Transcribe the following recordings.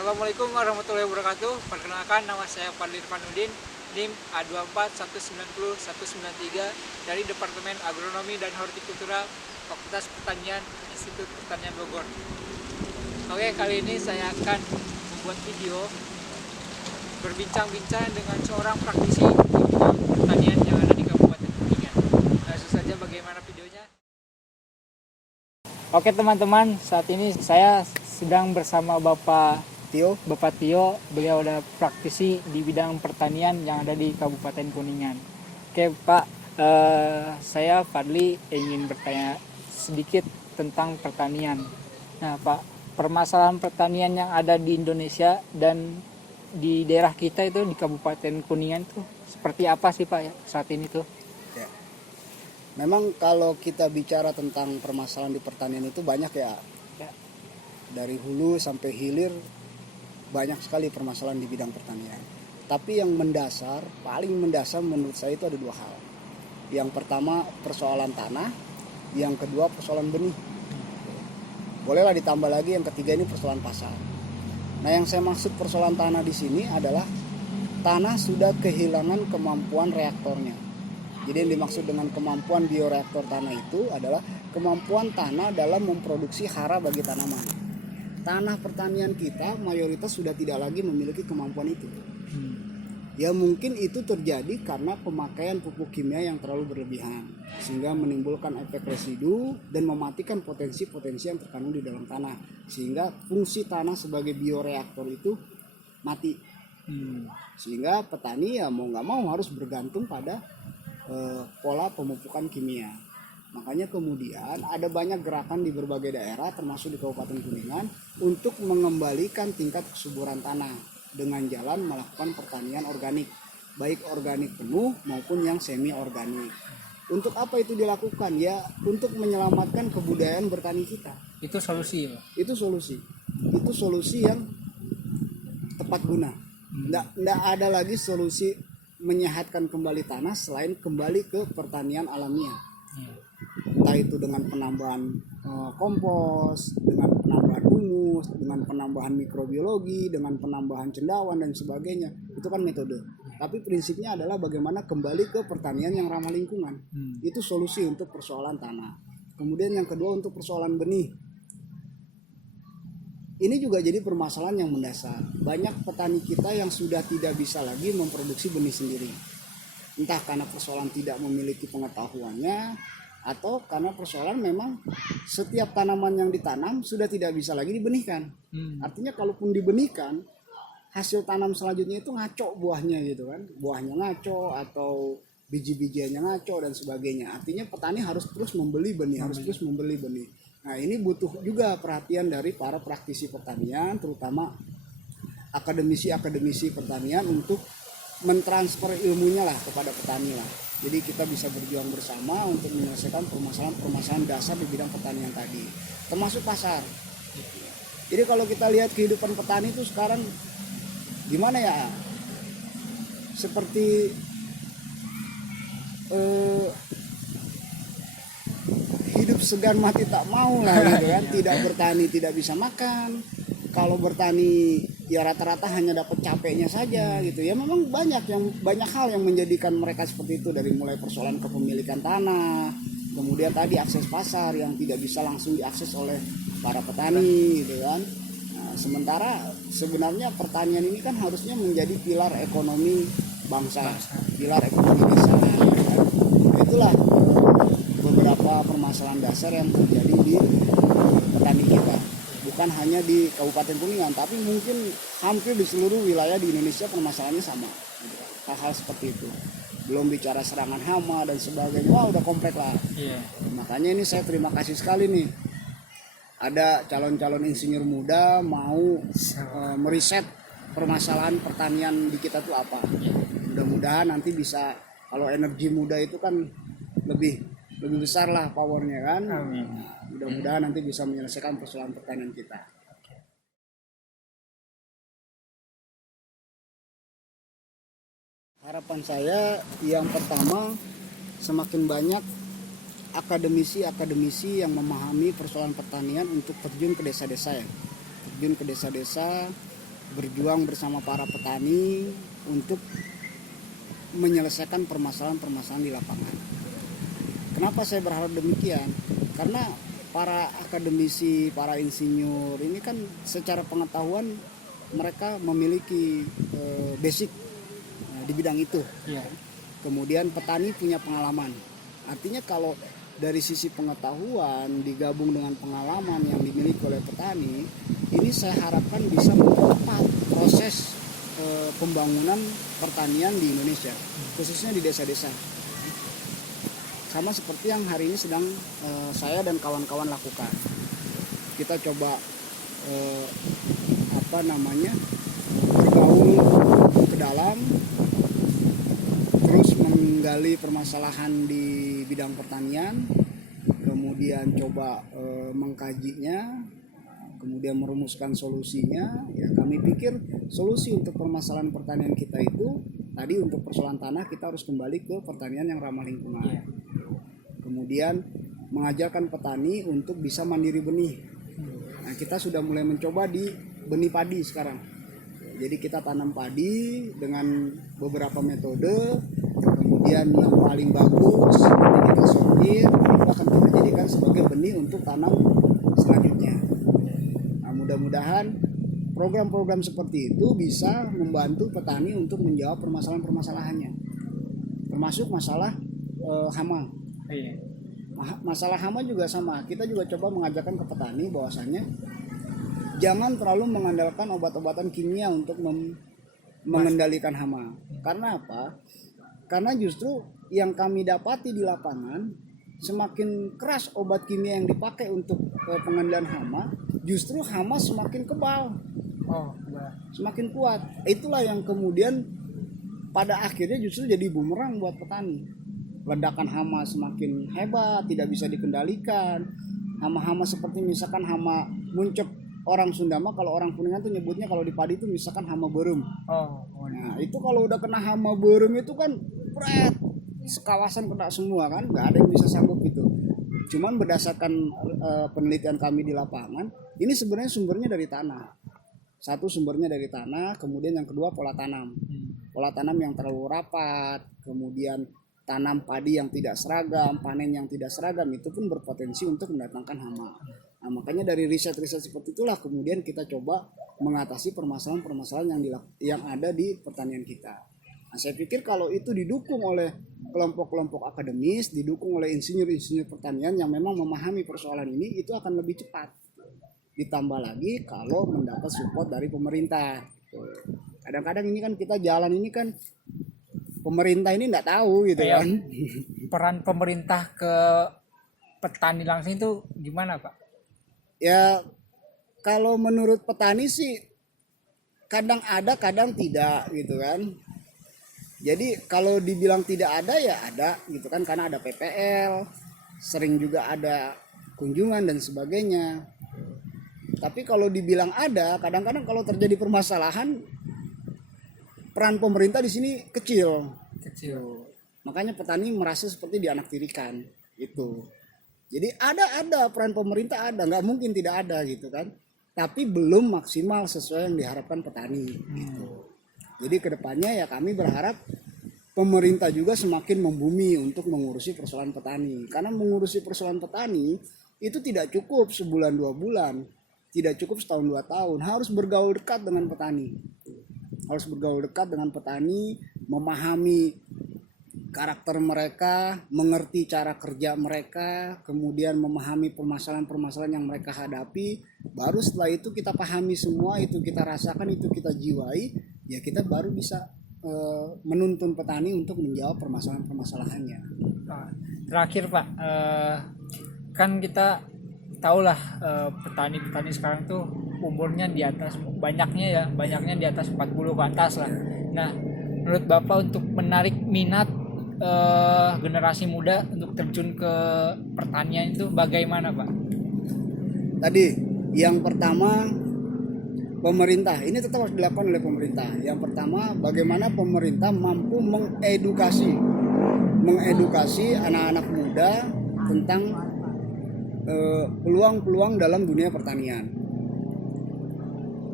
Assalamualaikum warahmatullahi wabarakatuh. Perkenalkan, nama saya Fadli Irfanuddin, NIM A24190193 dari Departemen Agronomi dan Hortikultura Fakultas Pertanian Institut Pertanian Bogor. Oke, kali ini saya akan membuat video berbincang-bincang dengan seorang praktisi di bidang pertanian yang ada di Kabupaten Kuningan. Langsung saja bagaimana videonya. Oke teman-teman, saat ini saya sedang bersama Bapak Tio, beliau adalah praktisi di bidang pertanian yang ada di Kabupaten Kuningan. Oke Pak, saya Fadli ingin bertanya sedikit tentang pertanian. Nah Pak, permasalahan pertanian yang ada di Indonesia dan di daerah kita itu di Kabupaten Kuningan itu seperti apa sih Pak ya, saat ini tuh? Ya. Memang kalau kita bicara tentang permasalahan di pertanian itu banyak ya. Dari hulu sampai hilir banyak sekali permasalahan di bidang pertanian. Tapi yang mendasar, paling mendasar menurut saya itu ada dua hal. Yang pertama persoalan tanah, yang kedua persoalan benih. Bolehlah ditambah lagi yang ketiga ini persoalan pasar. Nah, yang saya maksud persoalan tanah di sini adalah tanah sudah kehilangan kemampuan reaktornya. Jadi yang dimaksud dengan kemampuan bioreaktor tanah itu adalah kemampuan tanah dalam memproduksi hara bagi tanaman. Tanah pertanian kita mayoritas sudah tidak lagi memiliki kemampuan itu. Ya mungkin itu terjadi karena pemakaian pupuk kimia yang terlalu berlebihan, sehingga menimbulkan efek residu dan mematikan potensi-potensi yang terkandung di dalam tanah, sehingga fungsi tanah sebagai bioreaktor itu mati. Sehingga petani ya mau nggak mau harus bergantung pada pola pemupukan kimia. Makanya kemudian ada banyak gerakan di berbagai daerah termasuk di Kabupaten Kuningan untuk mengembalikan tingkat kesuburan tanah dengan jalan melakukan pertanian organik, baik organik penuh maupun yang semi organik. Untuk apa itu dilakukan? Ya untuk menyelamatkan kebudayaan bertani kita. Itu solusi ya? Itu solusi. Itu solusi yang tepat guna. Nggak ada lagi solusi menyehatkan kembali tanah selain kembali ke pertanian alamiah. Entah itu dengan penambahan kompos, dengan penambahan humus, dengan penambahan mikrobiologi, dengan penambahan cendawan dan sebagainya. Itu kan metode. Tapi prinsipnya adalah bagaimana kembali ke pertanian yang ramah lingkungan. Itu solusi untuk persoalan tanah. Kemudian yang kedua untuk persoalan benih. Ini juga jadi permasalahan yang mendasar. Banyak petani kita yang sudah tidak bisa lagi memproduksi benih sendiri. Entah karena persoalan tidak memiliki pengetahuannya, atau karena persoalan memang setiap tanaman yang ditanam sudah tidak bisa lagi dibenihkan. Artinya kalaupun dibenihkan, hasil tanam selanjutnya itu ngaco buahnya gitu kan. Buahnya ngaco atau biji-bijiannya ngaco dan sebagainya. Artinya petani harus terus membeli benih, harus terus membeli benih. Nah, ini butuh juga perhatian dari para praktisi pertanian, terutama akademisi-akademisi pertanian untuk mentransfer ilmunya lah kepada petani lah. Jadi kita bisa berjuang bersama untuk menyelesaikan permasalahan dasar di bidang pertanian tadi, termasuk pasar. Jadi kalau kita lihat kehidupan petani itu sekarang gimana ya? Seperti hidup segan mati tak mau lah gitu kan. Tidak bertani tidak bisa makan. Kalau bertani ya rata-rata hanya dapat capeknya saja gitu. Ya memang banyak hal yang menjadikan mereka seperti itu, dari mulai persoalan kepemilikan tanah, kemudian tadi akses pasar yang tidak bisa langsung diakses oleh para petani gitu kan. Nah, sementara sebenarnya pertanian ini kan harusnya menjadi pilar ekonomi bangsa, pilar ekonomi desa gitu kan. Nah, itulah beberapa permasalahan dasar yang terjadi di petani kita. Bukan hanya di Kabupaten Kuningan, tapi mungkin hampir di seluruh wilayah di Indonesia permasalahannya sama. Hal-hal seperti itu. Belum bicara serangan hama dan sebagainya, wah udah kompleks lah. Makanya ini saya terima kasih sekali nih. Ada calon-calon insinyur muda mau meriset permasalahan pertanian di kita tuh apa. Mudah-mudahan nanti bisa, kalau energi muda itu kan lebih besar lah powernya kan. Amin. Mudah-mudahan nanti bisa menyelesaikan persoalan pertanian kita. Harapan saya yang pertama, semakin banyak akademisi-akademisi yang memahami persoalan pertanian untuk terjun ke desa-desa ya. Terjun ke desa-desa berjuang bersama para petani untuk menyelesaikan permasalahan-permasalahan di lapangan. Kenapa saya berharap demikian? Karena para akademisi, para insinyur ini kan secara pengetahuan mereka memiliki basic di bidang itu. Iya. Kemudian petani punya pengalaman. Artinya kalau dari sisi pengetahuan digabung dengan pengalaman yang dimiliki oleh petani, ini saya harapkan bisa mempercepat proses pembangunan pertanian di Indonesia, khususnya di desa-desa. Sama seperti yang hari ini sedang saya dan kawan-kawan lakukan. Kita coba bergaul ke dalam, terus menggali permasalahan di bidang pertanian, kemudian coba mengkajinya, kemudian merumuskan solusinya. Ya, kami pikir solusi untuk permasalahan pertanian kita itu tadi, untuk persoalan tanah kita harus kembali ke pertanian yang ramah lingkungan. Iya. Kemudian mengajarkan petani untuk bisa mandiri benih. Nah, kita sudah mulai mencoba di benih padi sekarang. Jadi kita tanam padi dengan beberapa metode, kemudian yang paling bagus nanti kita sortir, itu akan kita jadikan sebagai benih untuk tanam selanjutnya. Nah, mudah-mudahan program-program seperti itu bisa membantu petani untuk menjawab permasalahan-permasalahannya, termasuk masalah hama. Iya. Masalah hama juga sama. Kita juga coba mengajarkan ke petani bahwasannya jangan terlalu mengandalkan obat-obatan kimia untuk mengendalikan hama. Karena apa? Karena justru yang kami dapati di lapangan, semakin keras obat kimia yang dipakai untuk pengendalian hama, justru hama semakin kebal, semakin kuat. Itulah yang kemudian pada akhirnya justru jadi bumerang buat petani. Ledakan hama semakin hebat, tidak bisa dikendalikan. Hama-hama seperti misalkan hama muncul, orang Sunda mah, kalau orang Kuningan tuh nyebutnya kalau di padi itu misalkan hama berem. Nah, itu kalau udah kena hama berem itu kan sekawasan kena semua kan, nggak ada yang bisa sanggup gitu. Cuman berdasarkan penelitian kami di lapangan, ini sebenarnya sumbernya dari tanah. Satu, sumbernya dari tanah, kemudian yang kedua pola tanam. Pola tanam yang terlalu rapat, kemudian tanam padi yang tidak seragam, panen yang tidak seragam, itu pun berpotensi untuk mendatangkan hama. Nah, makanya dari riset-riset seperti itulah kemudian kita coba mengatasi permasalahan-permasalahan yang ada di pertanian kita. Nah, saya pikir kalau itu didukung oleh kelompok-kelompok akademis, didukung oleh insinyur-insinyur pertanian yang memang memahami persoalan ini, itu akan lebih cepat. Ditambah lagi kalau mendapat support dari pemerintah. Kadang-kadang ini kan kita jalan ini kan pemerintah ini nggak tahu gitu kan. Peran pemerintah ke petani langsung itu gimana, Pak? Ya kalau menurut petani sih kadang ada kadang tidak gitu kan. Jadi kalau dibilang tidak ada ya ada gitu kan, karena ada PPL, sering juga ada kunjungan dan sebagainya. Tapi kalau dibilang ada, kadang-kadang kalau terjadi permasalahan, peran pemerintah di sini kecil. Makanya petani merasa seperti dianaktirikan gitu. Jadi ada peran pemerintah, ada, nggak mungkin tidak ada gitu kan. Tapi belum maksimal sesuai yang diharapkan petani gitu. Jadi kedepannya ya kami berharap pemerintah juga semakin membumi untuk mengurusi persoalan petani. Karena mengurusi persoalan petani itu tidak cukup sebulan 2 bulan, tidak cukup setahun 2 tahun, harus bergaul dekat dengan petani. Harus bergaul dekat dengan petani, memahami karakter mereka, mengerti cara kerja mereka, kemudian memahami permasalahan-permasalahan yang mereka hadapi. Baru setelah itu kita pahami semua, itu kita rasakan, itu kita jiwai, ya kita baru bisa menuntun petani untuk menjawab permasalahan-permasalahannya. Terakhir Pak, kan kita tahulah petani-petani sekarang tuh umurnya di atas, banyaknya di atas 40 ke atas lah. Nah, menurut Bapak untuk menarik minat generasi muda untuk terjun ke pertanian itu bagaimana, Pak? Tadi yang pertama, pemerintah, ini tetap harus dilakukan oleh pemerintah. Yang pertama, bagaimana pemerintah mampu mengedukasi anak-anak muda tentang peluang-peluang dalam dunia pertanian.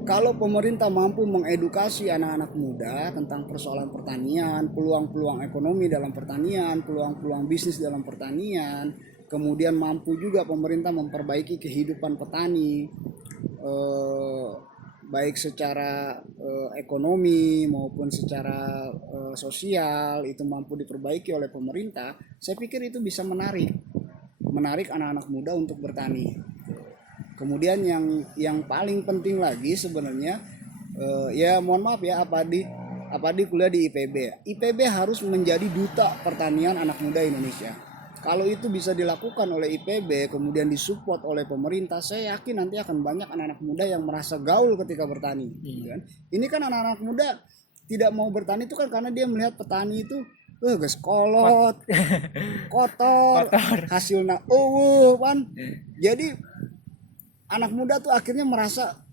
kalau pemerintah mampu mengedukasi anak-anak muda tentang persoalan pertanian, peluang-peluang ekonomi dalam pertanian, peluang-peluang bisnis dalam pertanian, kemudian mampu juga pemerintah memperbaiki kehidupan petani, baik secara ekonomi maupun secara sosial, itu mampu diperbaiki oleh pemerintah, saya pikir itu bisa menarik anak-anak muda untuk bertani. Kemudian yang paling penting lagi sebenarnya, ya mohon maaf ya, Apadi kuliah di IPB. IPB harus menjadi duta pertanian anak muda Indonesia. Kalau itu bisa dilakukan oleh IPB, kemudian disupport oleh pemerintah, saya yakin nanti akan banyak anak-anak muda yang merasa gaul ketika bertani. Kan? Ini kan anak-anak muda tidak mau bertani itu kan karena dia melihat petani itu guys kolot, kotor, hasilnya kan. Jadi anak muda tuh akhirnya merasa,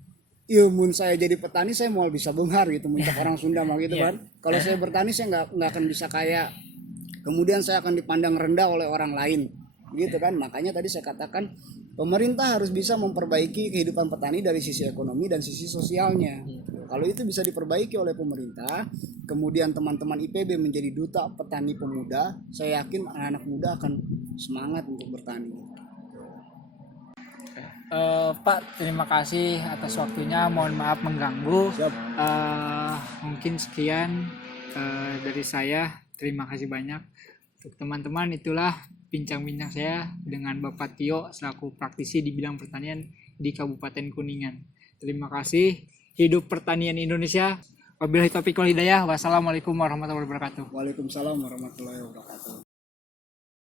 ya mun saya jadi petani saya mau bisa benghar gitu, muncak orang Sunda mah gitu kan. Kalau saya bertani saya nggak akan bisa kaya, kemudian saya akan dipandang rendah oleh orang lain gitu kan. Makanya tadi saya katakan pemerintah harus bisa memperbaiki kehidupan petani dari sisi ekonomi dan sisi sosialnya. Kalau itu bisa diperbaiki oleh pemerintah, kemudian teman-teman IPB menjadi duta petani pemuda, saya yakin anak-anak muda akan semangat untuk bertani. Pak, terima kasih atas waktunya. Mohon maaf mengganggu. Mungkin sekian dari saya. Terima kasih banyak. Untuk teman-teman, itulah bincang-bincang saya dengan Bapak Tio selaku praktisi di bidang pertanian di Kabupaten Kuningan. Terima kasih. Hidup pertanian Indonesia. Wabillahi taufiq wal hidayah. Wassalamualaikum warahmatullahi wabarakatuh. Waalaikumsalam warahmatullahi wabarakatuh.